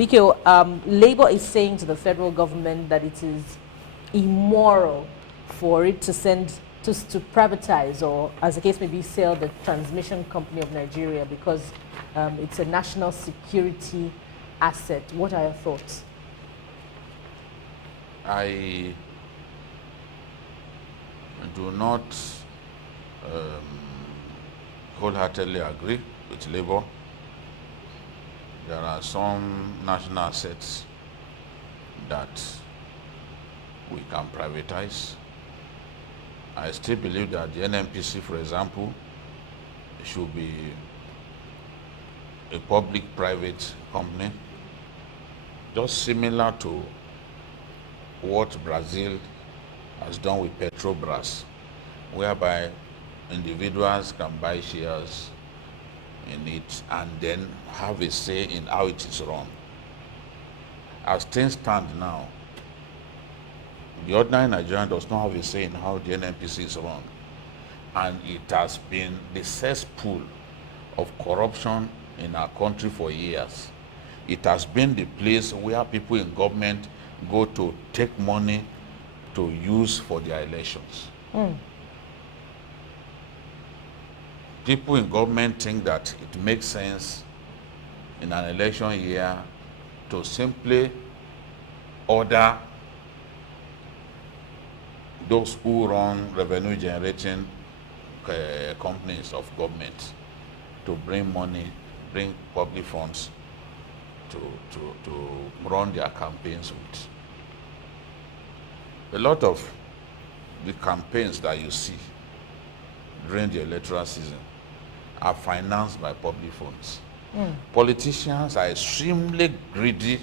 BKO, Labour is saying to the federal government that it is immoral for it to to privatize, or as the case may be, sell the transmission company of Nigeria because it's a national security asset. What are your thoughts? I do not wholeheartedly agree with Labour. There are some national assets that we can privatize. I still believe that the NNPC, for example, should be a public-private company, just similar to what Brazil has done with Petrobras, whereby individuals can buy shares in it and then have a say in how it is run. As things stand now, the ordinary Nigerian does not have a say in how the NNPC is run. And it has been the cesspool of corruption in our country for years. It has been the place where people in government go to take money to use for their elections. People in government think that it makes sense in an election year to simply order those who run revenue generating companies of government to bring money, bring public funds to run their campaigns with. A lot of the campaigns that you see during the electoral season are financed by public funds. Politicians are extremely greedy,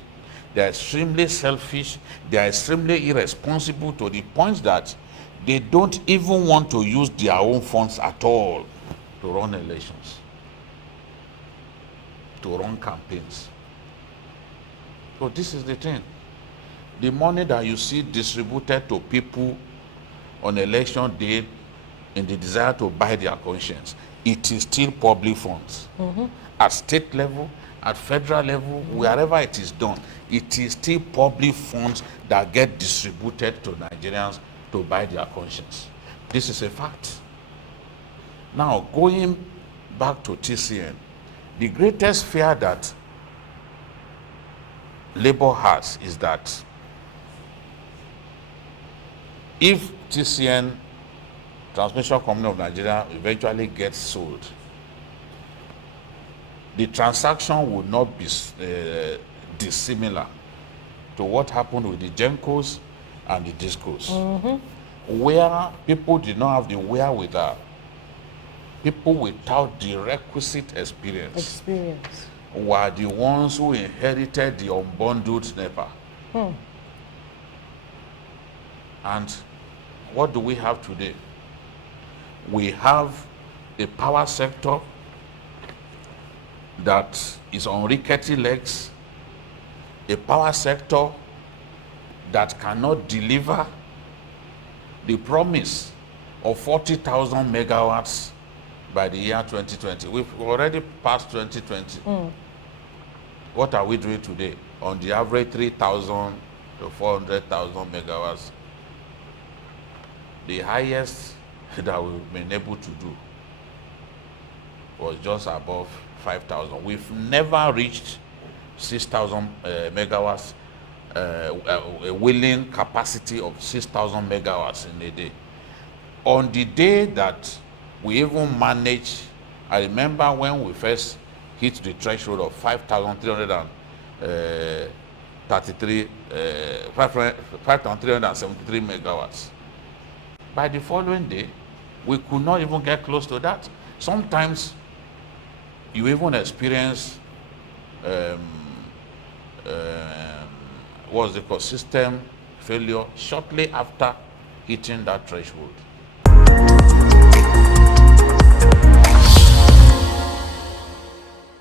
they're extremely selfish, they're extremely irresponsible to the point that they don't even want to use their own funds at all to run elections, to run campaigns. So this is the thing. The money that you see distributed to people on election day in the desire to buy their conscience, it is still public funds. At state level, at federal level, wherever it is done, it is still public funds that get distributed to Nigerians to buy their conscience. This is a fact. Now, going back to TCN, the greatest fear that Labour has is that if TCN, Transmission Company of Nigeria, eventually gets sold, the transaction will not be dissimilar to what happened with the Gencos and the Discos, where people did not have the wherewithal, people without the requisite experience were the ones who inherited the unbundled NEPA. And what do we have today? We have a power sector that is on rickety legs, a power sector that cannot deliver the promise of 40,000 megawatts by the year 2020. We've already passed 2020. What are we doing today? On the average, 3,000 to 400,000 megawatts. The highest that we've been able to do was just above 5,000. We've never reached 6,000 megawatts, a willing capacity of 6,000 megawatts in a day. On the day that we even managed, I remember when we first hit the threshold of 5,373 megawatts. By the following day, we could not even get close to that. Sometimes you even experience what's the called system failure shortly after hitting that threshold.